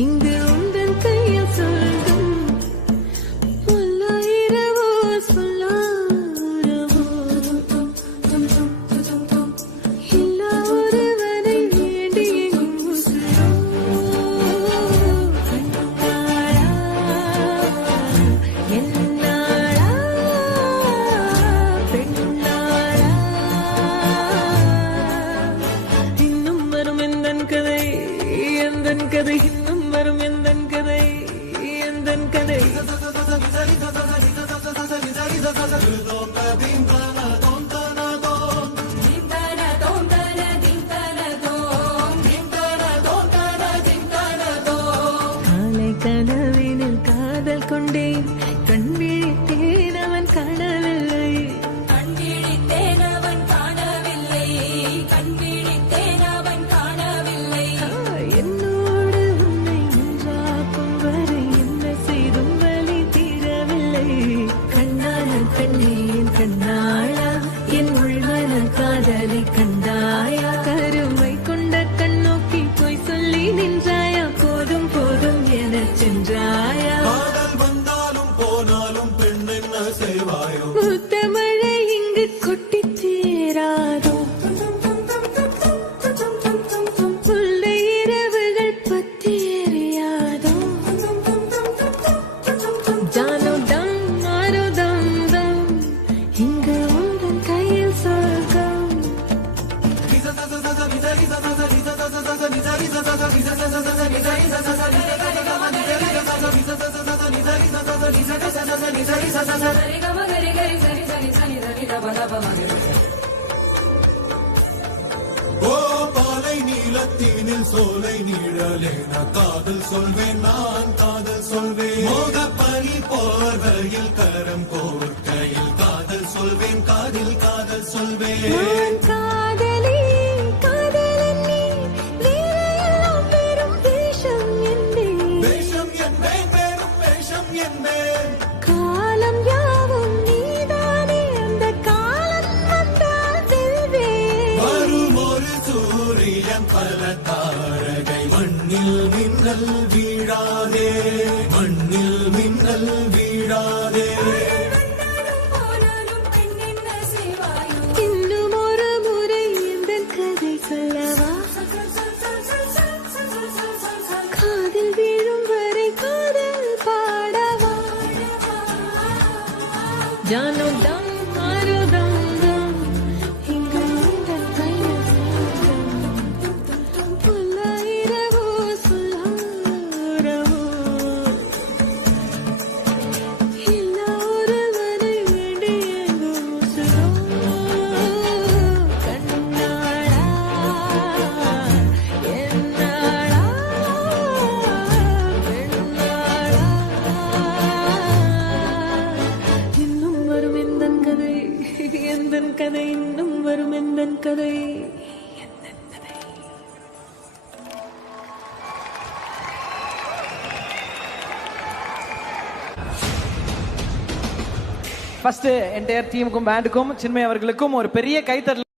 இங்கு உந்தன் கையில் சொல்லும் பல்லாயிரவோ சொல்லாரவோ எல்லா ஒருவனை வேண்டி உசுரோ கண்ணாளா என்னாளா பெண்ணாளா இன்னும் வரும் எந்தன் கதை எந்தன் கதை இன்னும் வரும் எந்தன் கதை எந்தன் கதை காலை கனவினில் காதல் கொண்டேன் கண் விழித்தேன் அவன் காணவில்லை என்னோடு உன்னை ஒன்றாக்கும் வரை என்ன செய்தும் வலி தீரவில்லை கண்ணான பெண்ணே என் கண்ணாளா என் உள்மன காதலை கண்டாயா கருமை கொண்ட கண்ணோக்கி போய் சொல்லி நின்றாயா போதும் போதும் என சென்றாயா காதல் வந்தாலும் போனாலும் பெண் என்ன செய்வாயோ முத்தமழை இங்கு கொட்டித் சேராதோ முல்லை இரவுகள் பற்றி எரியாதோ ஜானோ தம் மாரோ தம் தம் இங்கு உந்தன் கையில் சொர்க்கம் ஓ பாலை நீலத்தீனில் சோலை நீழலேன காதல் சொல்வேன் நான் காதல் சொல்வேன் மோகப்பனி போர்வையில் கரம் கோர்க்கையில் காதல் சொல்வேன் காதில் காதல் சொல்வேன் நான் காதலி காதலன் நீ வேறையெல்லாம் வெறும் வேஷம் என்பேன் வேஷம் என்பேன் வெறும் வேஷம் என்பேன் காலம் யாவும் நீதானே அந்த காலம் வந்தால் செல்வேன் வரும் ஒரு சூரியன் பல தாரகை மண்ணில் மின்னல் வீழாதே மண்ணில் மின்னல் வீழாதே இன்னும் ஒரு முறை இந்த கதை சொல்லவா காதில் வீழும் வரை காதல் பாடவா ஜானோ தம் மாரோ தம் தம் இங்கு உந்தன் கையில் சொர்க்கம் பல்லாயிரவோ சொல்லாரவோ எல்லா ஒருவனை வேண்டி எங்கும் உசுரோ கண்ணாளா என்னாளா பெண்ணாளா இன்னும் வரும் எந்தன் கதை எந்தன் கதை இன்னும் வரும் எந்தன் கதை ஃபர்ஸ்ட் என்டையர் டீமுக்கும் பேண்டுக்கும் சின்மய் அவர்களுக்கும் ஒரு பெரிய கைத்தட்டல்.